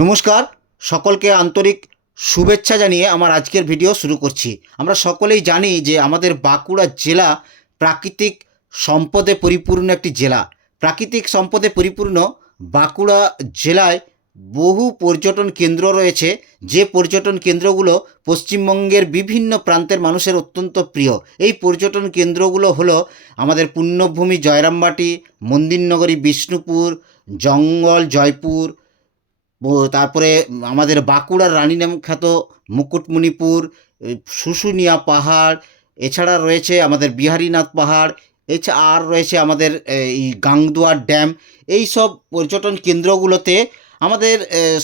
নমস্কার, সকলকে আন্তরিক শুভেচ্ছা জানিয়ে আমার আজকের ভিডিও শুরু করছি। আমরা সকলেই জানি যে আমাদের বাঁকুড়া জেলা প্রাকৃতিক সম্পদে পরিপূর্ণ একটি জেলা। প্রাকৃতিক সম্পদে পরিপূর্ণ বাঁকুড়া জেলায় বহু পর্যটন কেন্দ্র রয়েছে, যে পর্যটন কেন্দ্রগুলো পশ্চিমবঙ্গের বিভিন্ন প্রান্তের মানুষের অত্যন্ত প্রিয়। এই পর্যটন কেন্দ্রগুলো হলো আমাদের পুণ্যভূমি জয়রামবাটি, মন্দিরনগরী বিষ্ণুপুর, জঙ্গল জয়পুর, তারপরে আমাদের বাঁকুড়ার রানী নাম খ্যাত মুকুটমণিপুর, শুশুনিয়া পাহাড়, এছাড়া রয়েছে আমাদের বিহারীনাথ পাহাড়, আর রয়েছে আমাদের এই গাংদুয়ার ড্যাম। এই সব পর্যটন কেন্দ্রগুলোতে আমাদের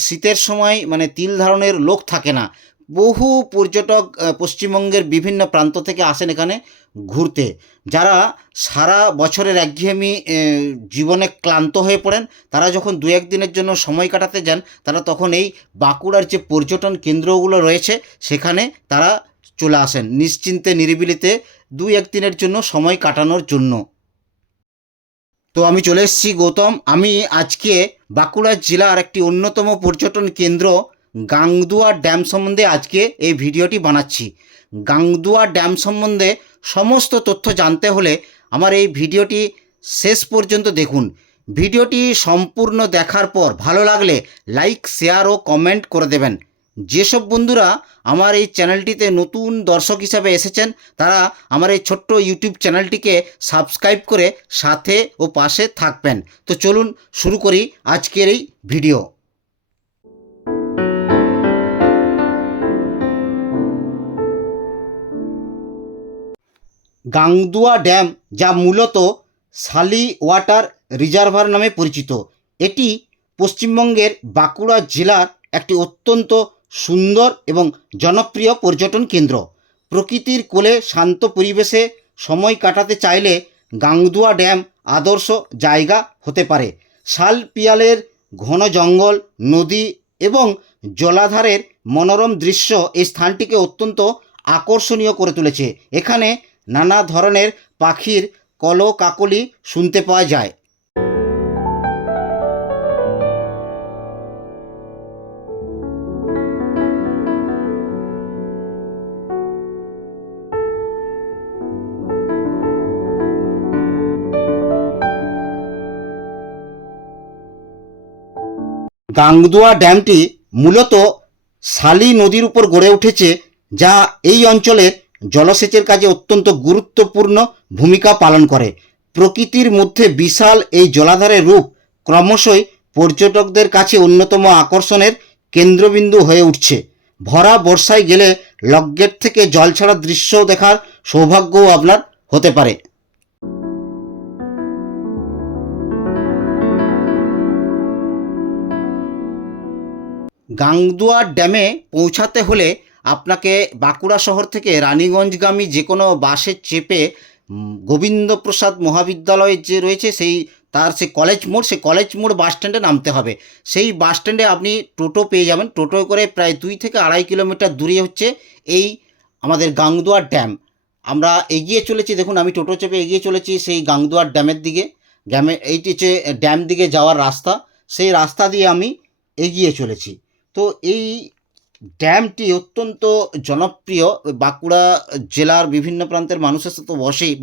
শীতের সময় মানে তিল ধারণের লোক থাকে না। বহু পর্যটক পশ্চিমবঙ্গের বিভিন্ন প্রান্ত থেকে আসেন এখানে ঘুরতে। যারা সারা বছরের একঘেয়েমি জীবনে ক্লান্ত হয়ে পড়েন, তারা যখন দু এক দিনের জন্য সময় কাটাতে যান, তারা তখন এই বাঁকুড়ার যে পর্যটন কেন্দ্রগুলো রয়েছে সেখানে তারা চলে আসেন নিশ্চিন্তে নিরিবিলিতে দু এক দিনের জন্য সময় কাটানোর জন্য। তো আমি চলে এসেছি গৌতম। আমি আজকে বাঁকুড়া জেলার একটি অন্যতম পর্যটন কেন্দ্র গাংদুয়া ড্যাম সম্বন্ধে আজকে এই ভিডিওটি বানাচ্ছি। গাংদুয়া ড্যাম সম্বন্ধে সমস্ত তথ্য জানতে হলে আমার এই ভিডিওটি শেষ পর্যন্ত দেখুন। ভিডিওটি সম্পূর্ণ দেখার পর ভালো লাগলে লাইক, শেয়ার ও কমেন্ট করে দেবেন। যেসব বন্ধুরা আমার এই চ্যানেলটিতে নতুন দর্শক হিসাবে এসেছেন, তারা আমার এই ছোট্ট ইউটিউব চ্যানেলটিকে সাবস্ক্রাইব করে সাথে ও পাশে থাকবেন। তো চলুন শুরু করি আজকের এই ভিডিও। গাংদুয়া ড্যাম, যা মূলত সালি ওয়াটার রিজার্ভার নামে পরিচিত, এটি পশ্চিমবঙ্গের বাঁকুড়া জেলার একটি অত্যন্ত সুন্দর এবং জনপ্রিয় পর্যটন কেন্দ্র। প্রকৃতির কোলে শান্ত পরিবেশে সময় কাটাতে চাইলে গাংদুয়া ড্যাম আদর্শ জায়গা হতে পারে। শাল পিয়ালের ঘন জঙ্গল, নদী এবং জলাধারের মনোরম দৃশ্য এই স্থানটিকে অত্যন্ত আকর্ষণীয় করে তুলেছে। এখানে নানা ধরনের পাখির কলকাকলি শুনতে পাওয়া যায়। গাংদুয়া ড্যামটি মূলত শালি নদীর উপর গড়ে উঠেছে, যা এই অঞ্চলের জলসেচের কাজে অত্যন্ত গুরুত্বপূর্ণ ভূমিকা পালন করে। প্রকৃতির মধ্যে বিশাল এই জলাধারের রূপ ক্রমশই পর্যটকদের কাছে অন্যতম আকর্ষণের কেন্দ্রবিন্দু হয়ে উঠছে। ভরা বর্ষায় গেলে লকগেট থেকে জল ছাড়ার দৃশ্য দেখার সৌভাগ্যও আপনার হতে পারে। গাংদুয়া ড্যামে পৌঁছাতে হলে আপনাকে বাঁকুড়া শহর থেকে রানীগঞ্জগামী যে কোনো বাসে চেপে গোবিন্দপ্রসাদ মহাবিদ্যালয় যে রয়েছে সেই কলেজ মোড় বাস স্ট্যান্ডে নামতে হবে। সেই বাস স্ট্যান্ডে আপনি টোটো পেয়ে যাবেন। টোটোয় করে প্রায় 2 থেকে 2.5 কিলোমিটার দূরে হচ্ছে এই আমাদের গাংদুয়ার ড্যাম। আমরা এগিয়ে চলেছি, দেখুন আমি টোটো চেপে এগিয়ে চলেছি সেই গাংদুয়ার ড্যামের দিকে। এইটি হচ্ছে ড্যাম দিকে যাওয়ার রাস্তা, সেই রাস্তা দিয়ে আমি এগিয়ে চলেছি। তো এই ড্যামটি অত্যন্ত জনপ্রিয় বাঁকুড়া জেলার বিভিন্ন প্রান্তের মানুষের সাথে তো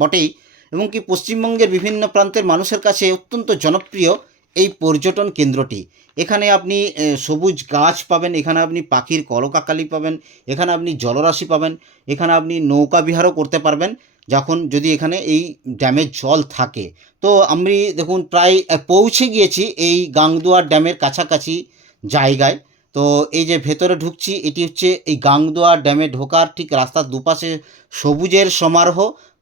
বটেই, এবং কি পশ্চিমবঙ্গের বিভিন্ন প্রান্তের মানুষের কাছে অত্যন্ত জনপ্রিয় এই পর্যটন কেন্দ্রটি। এখানে আপনি সবুজ গাছ পাবেন, এখানে আপনি পাখির কলকাকালি পাবেন, এখানে আপনি জলরাশি পাবেন, এখানে আপনি নৌকা বিহারও করতে পারবেন যদি এখানে এই ড্যামের জল থাকে। তো আমি দেখুন প্রায় পৌঁছে গিয়েছি এই গাংদুয়ার ড্যামের কাছাকাছি জায়গায়। তো এই যে ভেতরে ঢুকছি, এটি হচ্ছে এই গাংদুয়া ড্যামে ঢোকার ঠিক রাস্তার দুপাশে সবুজের সমারোহ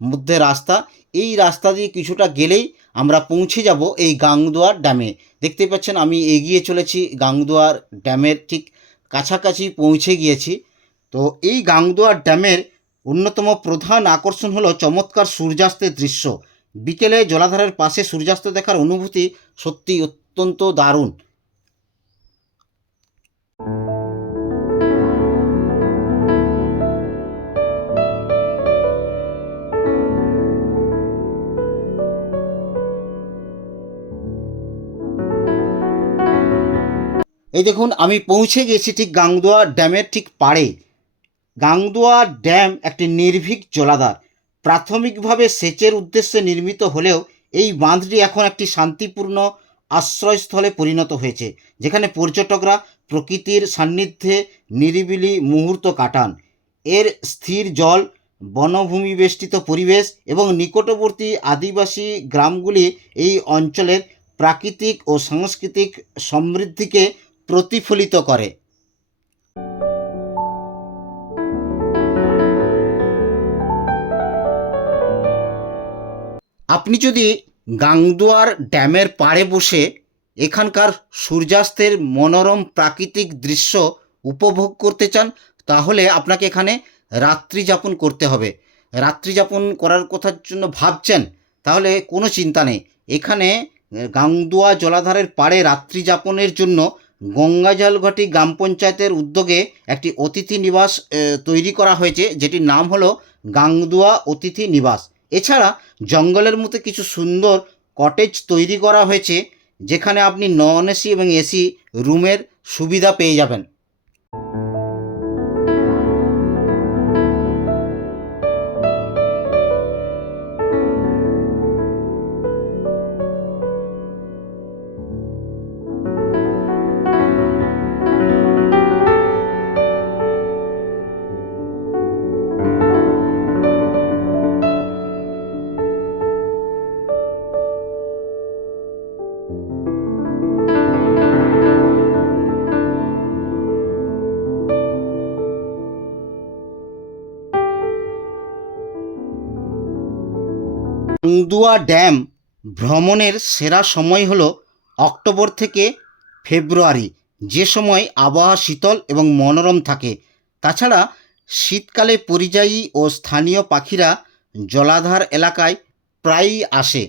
মধ্যে রাস্তা। এই রাস্তা দিয়ে কিছুটা গেলেই আমরা পৌঁছে যাব এই গাংদুয়ার ড্যামে। দেখতেই পাচ্ছেন আমি এগিয়ে চলেছি, গাংদুয়ার ড্যামের ঠিক কাছাকাছি পৌঁছে গিয়েছি। তো এই গাংদুয়ার ড্যামের অন্যতম প্রধান আকর্ষণ হলো চমৎকার সূর্যাস্তের দৃশ্য। বিকেলে জলাধারের পাশে সূর্যাস্ত দেখার অনুভূতি সত্যি অত্যন্ত দারুণ। এই দেখুন আমি পৌঁছে গেছি ঠিক গাংদুয়া ড্যামের ঠিক পাড়ে। গাংদুয়া ড্যাম একটি নির্ভীক জলাধার। প্রাথমিকভাবে সেচের উদ্দেশ্যে নির্মিত হলেও এই বাঁধটি এখন একটি শান্তিপূর্ণ আশ্রয়স্থলে পরিণত হয়েছে, যেখানে পর্যটকরা প্রকৃতির সান্নিধ্যে নিরিবিলি মুহূর্ত কাটান। এর স্থির জল, বনভূমি বেষ্টিত পরিবেশ এবং নিকটবর্তী আদিবাসী গ্রামগুলি এই অঞ্চলের প্রাকৃতিক ও সাংস্কৃতিক সমৃদ্ধিকে প্রতিফলিত করে। আপনি যদি গাংদুয়ার ড্যামের পাড়ে বসে এখানকার সূর্যাস্তের মনোরম প্রাকৃতিক দৃশ্য উপভোগ করতে চান, তাহলে আপনাকে এখানে রাত্রি যাপন করতে হবে। রাত্রি যাপন করার কথার জন্য ভাবছেন, তাহলে কোনো চিন্তা নেই। এখানে গাংদুয়া জলাধারের পাড়ে রাত্রি যাপনের জন্য গঙ্গাজলঘাটি গ্রাম পঞ্চায়েতের উদ্যোগে একটি অতিথি নিবাস তৈরি করা হয়েছে, যেটির নাম হলো গাংদুয়া অতিথি নিবাস। এছাড়া জঙ্গলের মধ্যে কিছু সুন্দর কটেজ তৈরি করা হয়েছে, যেখানে আপনি নন এসি এবং এসি রুমের সুবিধা পেয়ে যাবেন। গাংদুয়া ড্যাম ভ্রমণের সেরা সময় হলো অক্টোবর থেকে ফেব্রুয়ারি, যে সময় আবহাওয়া শীতল এবং মনোরম থাকে। তাছাড়া শীতকালে পরিযায়ী ও স্থানীয় পাখিরা জলাধার এলাকায় প্রায়ই আসে।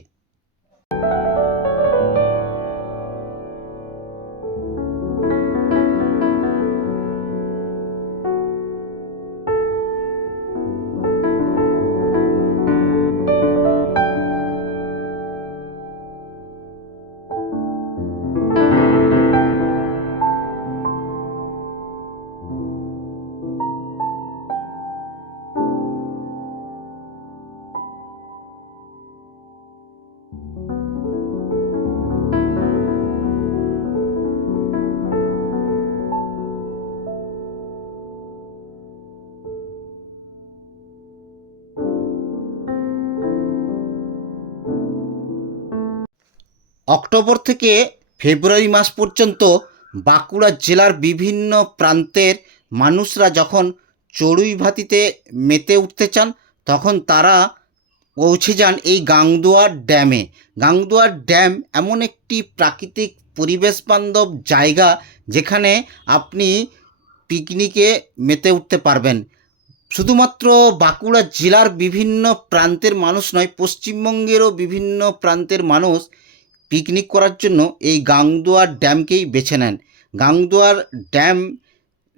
অক্টোবর থেকে ফেব্রুয়ারি মাস পর্যন্ত বাঁকুড়া জেলার বিভিন্ন প্রান্তের মানুষরা যখন চড়ুইভাতিতে মেতে উঠতে চান, তখন তারা পৌঁছে যান এই গাংদুয়া ড্যামে। গাংদুয়া ড্যাম এমন একটি প্রাকৃতিক পরিবেশ বান্ধব জায়গা, যেখানে আপনি পিকনিকে মেতে উঠতে পারবেন। শুধুমাত্র বাঁকুড়া জেলার বিভিন্ন প্রান্তের মানুষ নয়, পশ্চিমবঙ্গেরও বিভিন্ন প্রান্তের মানুষ পিকনিক করার জন্য এই গাংদুয়ার ড্যামকেই বেছে নেন। গাংদুয়ার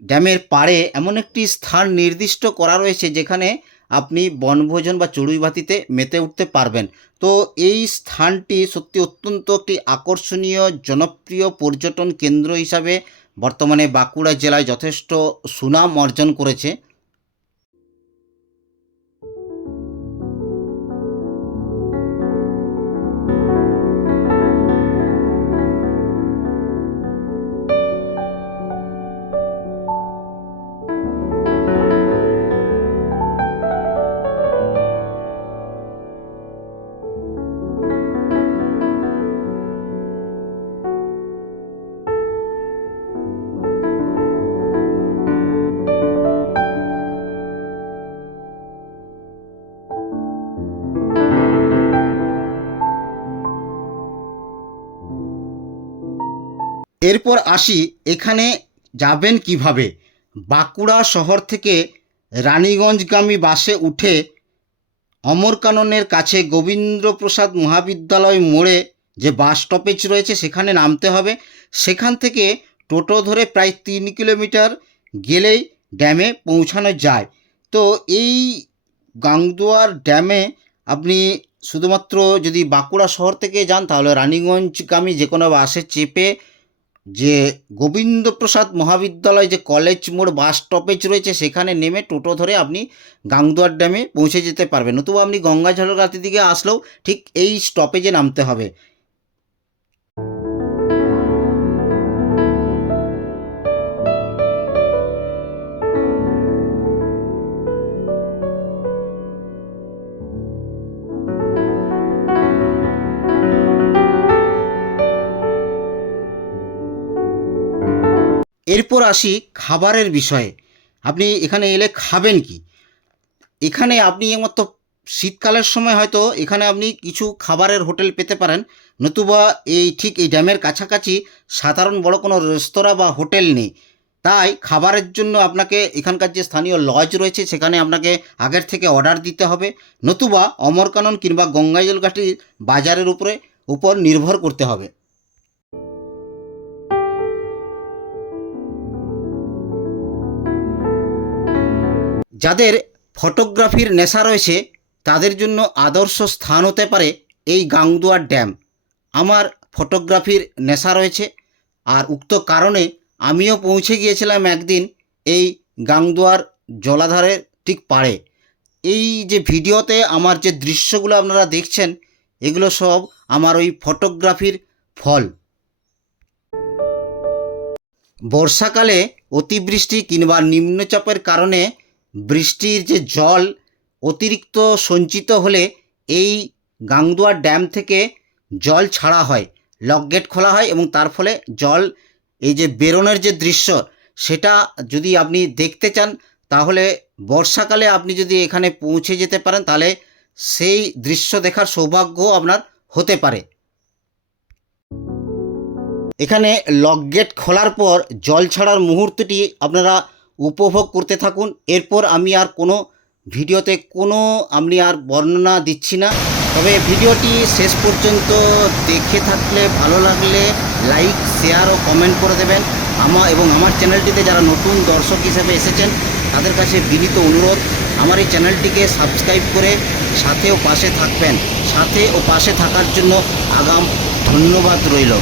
ড্যামের পাড়ে এমন একটি স্থান নির্দিষ্ট করা রয়েছে, যেখানে আপনি বনভোজন বা চড়ুইভাতিতে মেতে উঠতে পারবেন। তো এই স্থানটি সত্যি অত্যন্ত একটি আকর্ষণীয় জনপ্রিয় পর্যটন কেন্দ্র হিসাবে বর্তমানে বাঁকুড়া জেলায় যথেষ্ট সুনাম অর্জন করেছে। এরপর আসি এখানে যাবেন কিভাবে। বাঁকুড়া শহর থেকে রানীগঞ্জগামী বাসে উঠে অমরকাননের কাছে গোবিন্দপ্রসাদ মহাবিদ্যালয় মোড়ে যে বাস স্টপেজ রয়েছে সেখানে নামতে হবে। সেখান থেকে টোটো ধরে প্রায় 3 কিলোমিটার গেলেই ড্যামে পৌঁছানো যায়। তো এই গাংদুয়ার ড্যামে আপনি শুধুমাত্র যদি বাঁকুড়া শহর থেকে যান, তাহলে রানীগঞ্জগামী যে কোনো বাসে চেপে যে গোবিন্দপ্রসাদ মহাবিদ্যালয় যে কলেজ মোড় বাস স্টপেজ রয়েছে সেখানে নেমে টোটো ধরে আপনি গাংদুয়ার ড্যামে পৌঁছে যেতে পারবেন, নতুবা আপনি গঙ্গা ঝাড়গাতির দিকে আসলেও ঠিক এই স্টপেজে নামতে হবে। এরপর আসি খাবারের বিষয়ে। আপনি এখানে এলে খাবেন কি? এখানে আপনি একমাত্র শীতকালের সময় হয়তো এখানে আপনি কিছু খাবারের হোটেল পেতে পারেন, নতুবা এই ড্যামের কাছাকাছি সাধারণ বড় কোনো রেস্তোরাঁ বা হোটেল নেই। তাই খাবারের জন্য আপনাকে এখানকার যে স্থানীয় লজ রয়েছে সেখানে আপনাকে আগের থেকে অর্ডার দিতে হবে, নতুবা অমরকানন কিংবা গঙ্গাজলঘাটির বাজারের উপর নির্ভর করতে হবে। যাদের ফটোগ্রাফির নেশা রয়েছে তাদের জন্য আদর্শ স্থান হতে পারে এই গাংদুয়ার ড্যাম। আমার ফটোগ্রাফির নেশা রয়েছে, আর উক্ত কারণে আমিও পৌঁছে গিয়েছিলাম একদিন এই গাংদুয়ার জলাধারের ঠিক পাড়ে। এই যে ভিডিওতে আমার যে দৃশ্যগুলো আপনারা দেখছেন এগুলো সব আমার ওই ফটোগ্রাফির ফল। বর্ষাকালে অতিবৃষ্টি কিংবা নিম্নচাপের কারণে বৃষ্টির যে জল অতিরিক্ত সঞ্চিত হলে এই গাংদুয়ার ড্যাম থেকে জল ছাড়া হয়, লক গেট খোলা হয় এবং তার ফলে জল এই যে বেরোনোর যে দৃশ্য সেটা যদি আপনি দেখতে চান তাহলে বর্ষাকালে আপনি যদি এখানে পৌঁছে যেতে পারেন তাহলে সেই দৃশ্য দেখার সৌভাগ্য আপনার হতে পারে। এখানে লক গেট খোলার পর জল ছাড়ার মুহূর্তটি আপনারা উপভোগ করতে থাকুন। এরপর আমি আর কোনো ভিডিওতে আমি আর বর্ণনা দিচ্ছি না, তবে ভিডিওটি শেষ পর্যন্ত দেখে থাকলে ভালো লাগলে লাইক শেয়ার ও কমেন্ট করে দেবেন। আমার চ্যানেলটিতে যারা নতুন দর্শক হিসেবে এসেছেন তাদের কাছে বিনীত অনুরোধ, আমার এই চ্যানেলটিকে সাবস্ক্রাইব করে সাথে ও পাশে থাকবেন। সাথে ও পাশে থাকার জন্য আগাম ধন্যবাদ রইল।